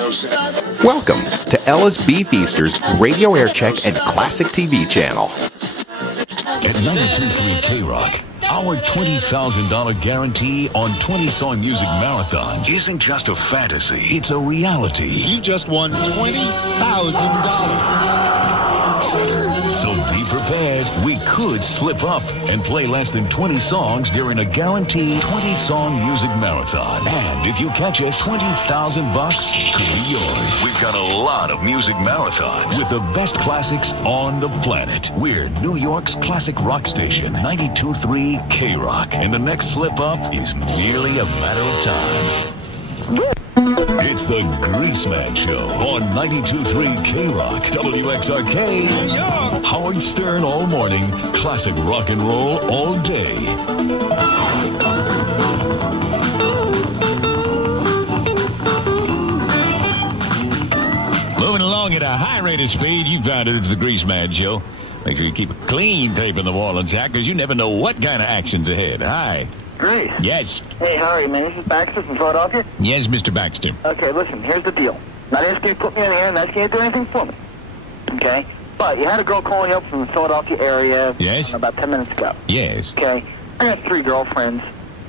Welcome to LSB Feaster's Radio Aircheck and Classic TV channel. At 92.3 K-Rock, our $20,000 guarantee on 20-song music marathons isn't just a fantasy, it's a reality. You just won $20,000. So be prepared. We could slip up and play less than 20 songs during a guaranteed 20-song music marathon. And if you catch us, $20,000 could be yours. We've got a lot of music marathons with the best classics on the planet. We're New York's classic rock station, 92.3 K-Rock. And the next slip up is merely a matter of time. It's the Greaseman Show on 92.3 K-Rock, WXRK, New York. Howard Stern all morning, classic rock and roll all day. Moving along at a high rate of speed, you found it. It's the Greaseman Show. Make sure you keep a clean tape in the wall and sack, because you never know what kind of action's ahead. Hi. Great. Yes. Hey, how are you, man? This is Baxter from Philadelphia. Yes, Mr. Baxter. Okay, listen, here's the deal. Not asking you to put me in the air, not asking you to do anything for me. Okay? But you had a girl calling you up from the Philadelphia area about 10 minutes ago. Yes. Okay? I have 3 girlfriends,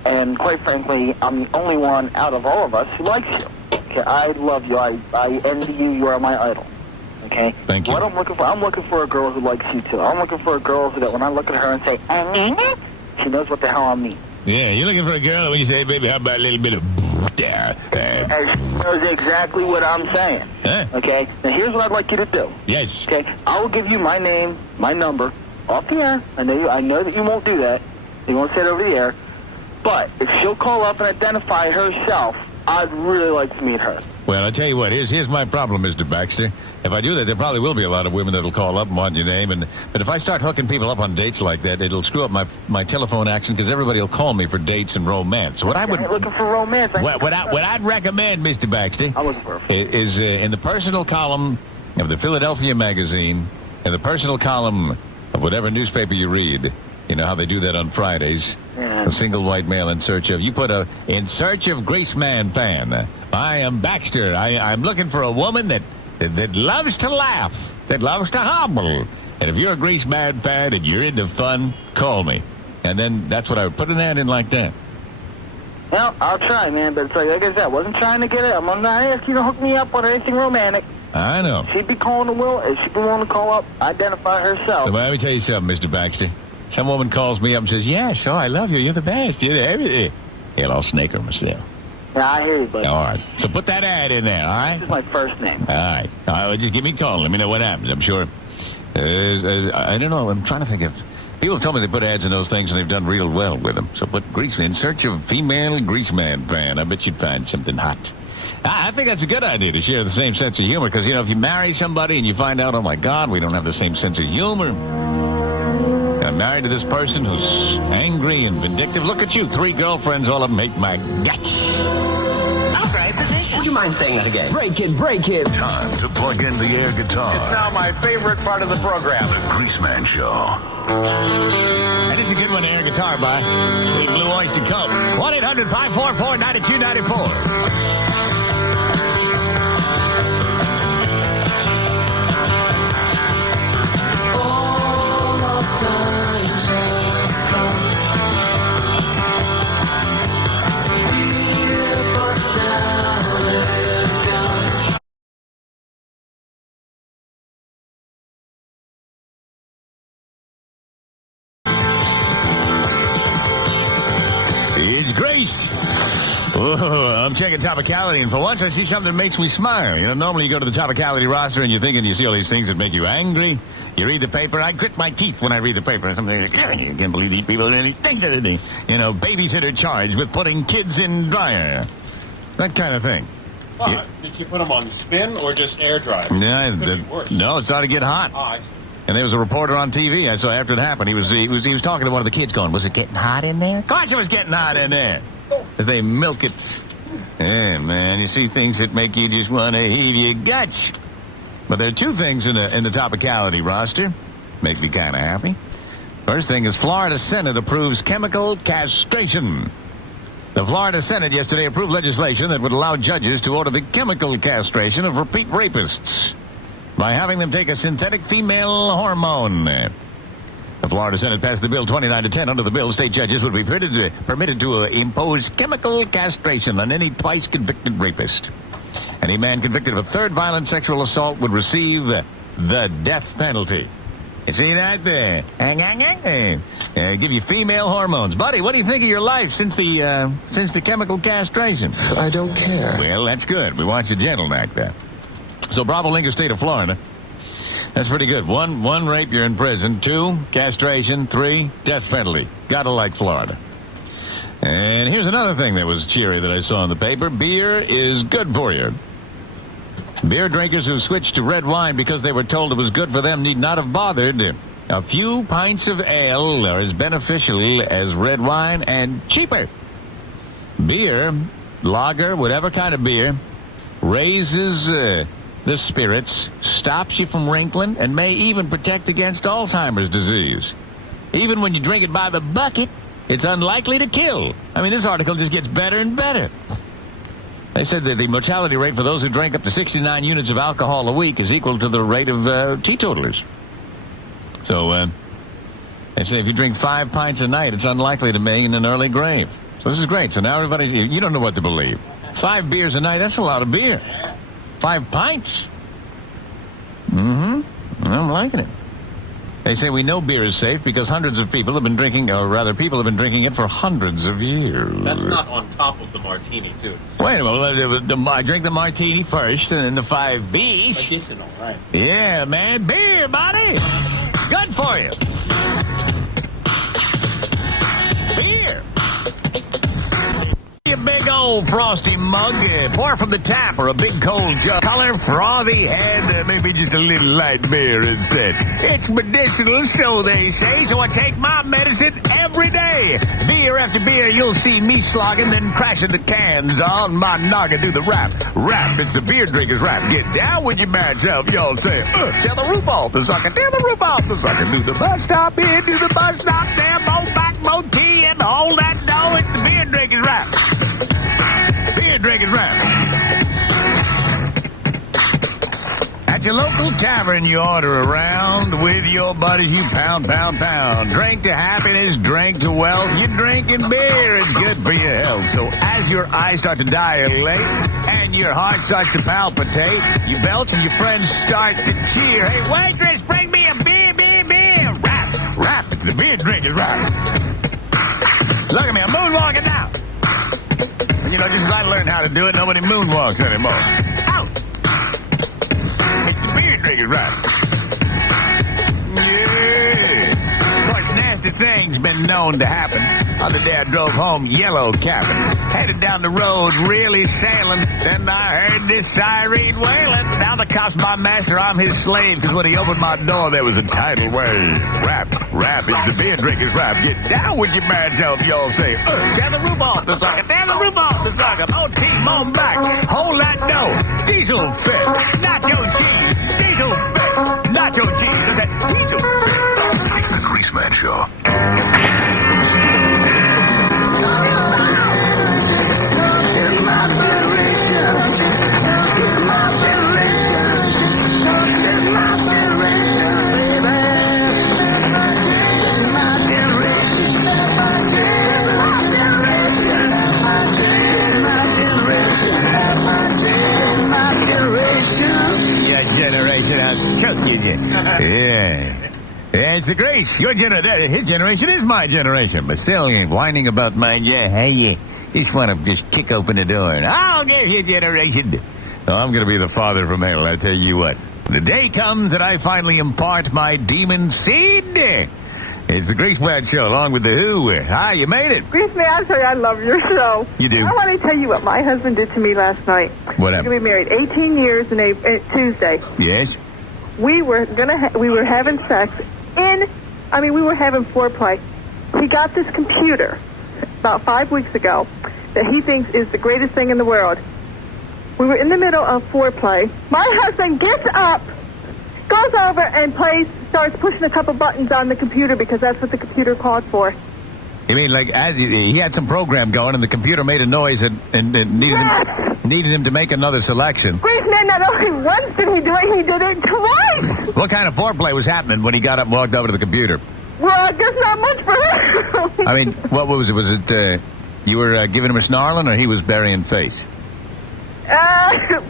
and quite frankly, I'm the only one out of all of us who likes you. Okay? I love you. I envy you. You are my idol. Okay? Thank you. What I'm looking for a girl who likes you, too. I'm looking for a girl who that when I look at her and say, I mean it, she knows what the hell I mean. Yeah, you're looking for a girl that when you say, baby, how about a little bit of there? Knows exactly what I'm saying. Huh? Okay? Now, here's what I'd like you to do. Yes. Okay? I will give you my name, my number, off the air. I know that you won't do that. You won't say it over the air. But if she'll call up and identify herself, I'd really like to meet her. Well, I'll tell you what. Here's my problem, Mr. Baxter. If I do that, there probably will be a lot of women that'll call up and want your name. But if I start hooking people up on dates like that, it'll screw up my telephone action, because everybody will call me for dates and romance. So what I would... I'm looking for romance. What I'd recommend, Mr. Baxter, I'm looking for is in the personal column of the Philadelphia Magazine, in the personal column of whatever newspaper you read. You know how they do that on Fridays. Yeah. A single white male in search of... You put in search of Greaseman fan. I am Baxter. I'm looking for a woman that loves to laugh, that loves to hobble. And if you're a Greaseman fan and you're into fun, call me. And then that's what I would put an ad in like that. Well, I'll try, man. But it's like I said, I wasn't trying to get it. I'm not asking you to hook me up on anything romantic. I know. She'd be calling the will. If she'd be willing to call up, identify herself. Well, let me tell you something, Mr. Baxter. Some woman calls me up and says, yeah, so I love you. You're the best. You're the everything. Hell, I'll snake her myself. Yeah, I hear you, buddy. All right. So put that ad in there, all right? This is my first name. All right. Well, just give me a call. Let me know what happens. I'm sure. I don't know. I'm trying to think of... People tell me they put ads in those things and they've done real well with them. So put Greaseman, in search of female Greaseman fan. I bet you'd find something hot. I think that's a good idea to share the same sense of humor, because, you know, if you marry somebody and you find out, oh, my God, we don't have the same sense of humor. I'm married to this person who's angry and vindictive. Look at you, 3 girlfriends, all of them hate my guts. Upright position. Would you mind saying that again? Break it, break it. Time to plug in the air guitar. It's now my favorite part of the program. The Greaseman Show. That is a good one, air guitar by Big Blue Oyster Cult. 1-800-544-9294. It's Grace. Oh, I'm checking Topicality, and for once I see something that makes me smile. You know, normally you go to the Topicality roster and you're thinking you see all these things that make you angry. You read the paper. I grit my teeth when I read the paper. And something like, you can't believe these people really think that, you know, babysitter charged with putting kids in dryer. That kind of thing. Well, did you put them on spin or just air dry? Yeah, no, it started to get hot. Oh, And there was a reporter on TV I saw after it happened. He was talking to one of the kids going, was it getting hot in there? Of course it was getting hot in there. As they milk it. Yeah, man, you see things that make you just want to heave your guts. But there are 2 things in the Topicality roster. Make me kind of happy. First thing is Florida Senate approves chemical castration. The Florida Senate yesterday approved legislation that would allow judges to order the chemical castration of repeat rapists by having them take a synthetic female hormone. The Florida Senate passed the bill 29-10. Under the bill, state judges would be permitted to impose chemical castration on any twice convicted rapist. Any man convicted of a third violent sexual assault would receive the death penalty. You see that there? Give you female hormones. Buddy, what do you think of your life since the chemical castration? I don't care. Well, that's good. We want you gentle like that. So, Bravo Lincoln, state of Florida. That's pretty good. One rape, you're in prison. 2, castration. 3, death penalty. Gotta like Florida. And here's another thing that was cheery that I saw in the paper. Beer is good for you. Beer drinkers who switched to red wine because they were told it was good for them need not have bothered. A few pints of ale are as beneficial as red wine and cheaper. Beer, lager, whatever kind of beer, raises the spirits, stops you from wrinkling, and may even protect against Alzheimer's disease. Even when you drink it by the bucket, it's unlikely to kill. I mean, this article just gets better and better. They said that the mortality rate for those who drink up to 69 units of alcohol a week is equal to the rate of teetotalers. So, they say if you drink 5 pints a night, it's unlikely to be in an early grave. So this is great. So now everybody, you don't know what to believe. 5 beers a night, that's a lot of beer. 5 pints. I'm liking it. They say we know beer is safe because hundreds of people have been drinking, or rather people have been drinking it for hundreds of years. That's not on top of the martini, too. Wait a minute. I drink the martini first and then the 5 Bs. Medicinal, right? Yeah, man. Beer, buddy. Good for you. Beer. A big old frosty mug, pour from the tap or a big cold jug. Color, frothy head, maybe just a little light beer instead. It's medicinal, so they say, so I take my medicine every day. Beer after beer, you'll see me slogging, then crashing the cans on my noggin. Do the rap. Rap, it's the beer drinkers rap. Get down with your bad self, y'all say, tell the roof off the sucker, tell the roof off the sucker. Do the bus stop here, do the bus stop there, both back, both tea, and hold that dough. It's the beer drinkers rap. Drinking rap. At your local tavern, you order around with your buddies. You pound. Drink to happiness, drink to wealth. You're drinking beer. It's good for your health. So as your eyes start to dilate and your heart starts to palpitate, you belch and your friends start to cheer. Hey, waitress, bring me a beer. Rap. It's the beer drinkers rap. Look at me, I'm moonwalking now. You know, just as I learned how to do it, nobody moonwalks anymore. Out! It's the beer drinkers right. Yeah. Of course, nasty things been known to happen. Other day I drove home yellow capping. Headed down the road, really sailing. Then I heard this siren wailing. Now the cop's my master, I'm his slave. Because when he opened my door, there was a tidal wave. Rap is the beer drinkers rap. Get down with your bad self, y'all say. Tear the roof off the sucker. Tear the roof off the sucker. More team on back. Hold that dough. Diesel fit. Nacho cheese. Diesel fit. Nacho cheese. Is that diesel fit? It's the Greaseman Show. Yeah. It's the Grace. Your his generation is my generation, but still whining about mine. Hey, just want to just kick open the door and I'll give you generation. Oh, I'm going to be the father from hell, I tell you what. The day comes that I finally impart my demon seed. It's the Greaseman Show, along with the Who. Hi, you made it. Greaseman, I'm sorry, I love your show. You do? I want to tell you what my husband did to me last night. What happened? We married 18 years Tuesday. Yes? We were having sex we were having foreplay. He got this computer about 5 weeks ago that he thinks is the greatest thing in the world. We were in the middle of foreplay. My husband gets up, goes over and starts pushing a couple buttons on the computer because that's what the computer called for. You mean like he had some program going and the computer made a noise and needed him to make another selection? Greaseman, not only once did he do it, he did it twice. What kind of foreplay was happening when he got up and walked over to the computer? Well, I guess not much for him. I mean, what was it? Was it you were giving him a snarling or he was burying face?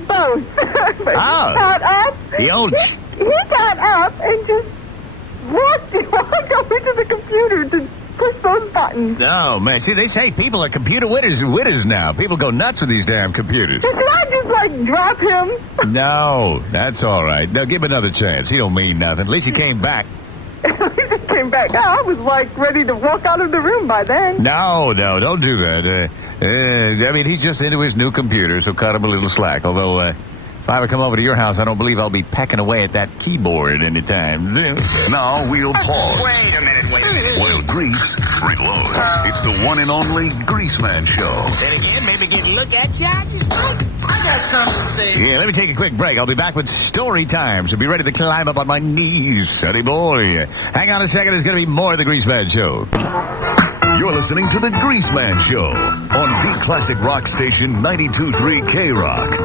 Both. He got up. He got up and just walked over to the computer to push those buttons. No, man. See, they say people are computer witters now. People go nuts with these damn computers. Should I just, drop him? No, that's all right. No, give him another chance. He don't mean nothing. At least he came back. He just came back. I was, ready to walk out of the room by then. No, don't do that. I mean, he's just into his new computer, so cut him a little slack. Although, if I ever come over to your house, I don't believe I'll be pecking away at that keyboard anytime soon. Now we'll pause. Wait a minute. While Grease reloads. It's the one and only Greaseman Show. Then again, maybe get a look at you. I got something to say. Yeah, let me take a quick break. I'll be back with Storytime, so be ready to climb up on my knees, sonny boy. Hang on a second, there's going to be more of the Greaseman Show. You're listening to the Greaseman Show on the classic rock station 92.3 K-Rock.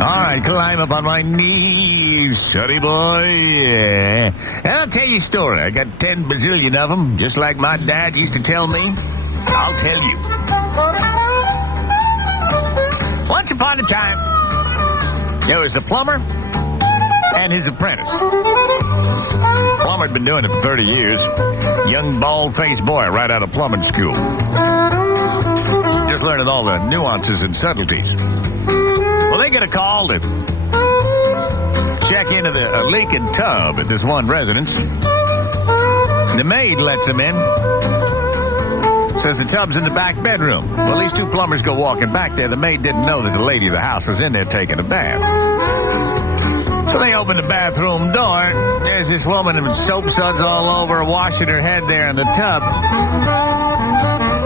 All right, climb up on my knees, sonny boy. Yeah. And I'll tell you a story. I got 10 bazillion of them, just like my dad used to tell me. I'll tell you. Once upon a time, there was a plumber and his apprentice. Plumber had been doing it for 30 years. Young, bald-faced boy right out of plumbing school. Just learning all the nuances and subtleties. Well, they get a call to check into a leaking tub at this one residence. The maid lets them in. Says the tub's in the back bedroom. Well, these two plumbers go walking back there. The maid didn't know that the lady of the house was in there taking a bath. So they open the bathroom door. There's this woman with soap suds all over, washing her head there in the tub.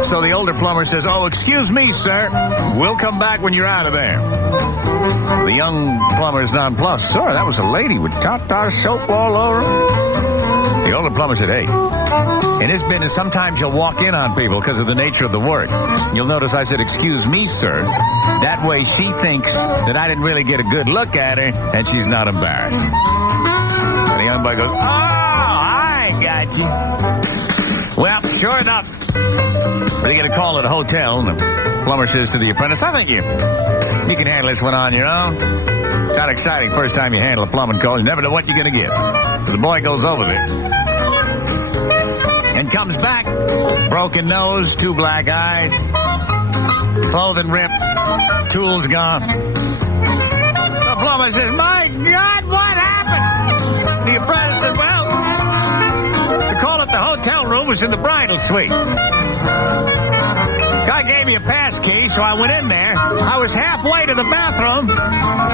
So the older plumber says, "Oh, excuse me, sir. We'll come back when you're out of there." The young plumber's nonplussed. "Sir, that was a lady with tartar soap all over her." The older plumber said, "Hey, in this business, sometimes you'll walk in on people because of the nature of the work. You'll notice I said, 'Excuse me, sir.' That way she thinks that I didn't really get a good look at her, and she's not embarrassed." And the young boy goes, "Oh, I got you." Well, sure enough, they get a call at a hotel, and the plumber says to the apprentice, "I think you can handle this one on your own. Kind of exciting first time you handle a plumbing call. You never know what you're going to get." So the boy goes over there and comes back, broken nose, 2 black eyes, clothing ripped, tools gone. The plumber says, "My God, what happened?" The apprentice said, "Well, the call at the hotel room was in the bridal suite. Guy gave me a pass key, so I went in there. I was halfway to the bathroom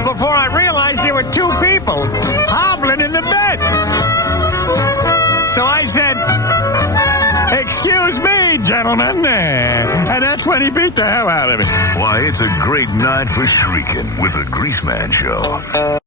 before I realized there were 2 people hobbling in the bed. So I said, 'Excuse me, gentlemen,' and that's when he beat the hell out of me." Why, it's a great night for shrieking with the Greaseman Show.